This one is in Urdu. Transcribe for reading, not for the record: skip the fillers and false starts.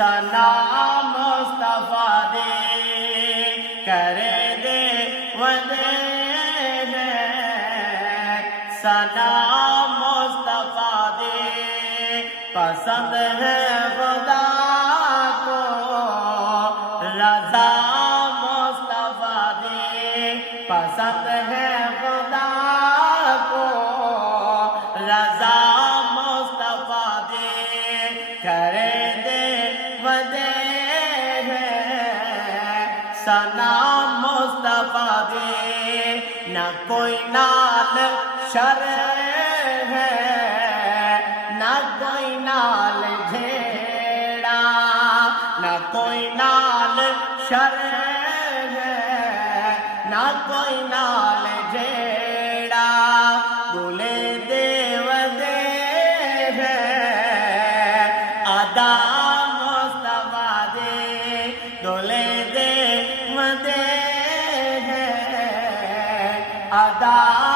سنا مصطفیٰ دے کرے دے ودے سنا مصطفیٰ دے پسند ہے خدا کو رضا مصطفیٰ دے پسند ہے خدا کو رضا مصطفیٰ دے کرے دے ودے سنا مصطفیٰ دے نہ کوئی نال شر ہے نہ کوئی نال جھیڑا نہ کوئی نال شر ہے نہ کوئی نال جھیڑا بولے دے ودے ادا مصطفیٰ دے دولے دے ودے ادا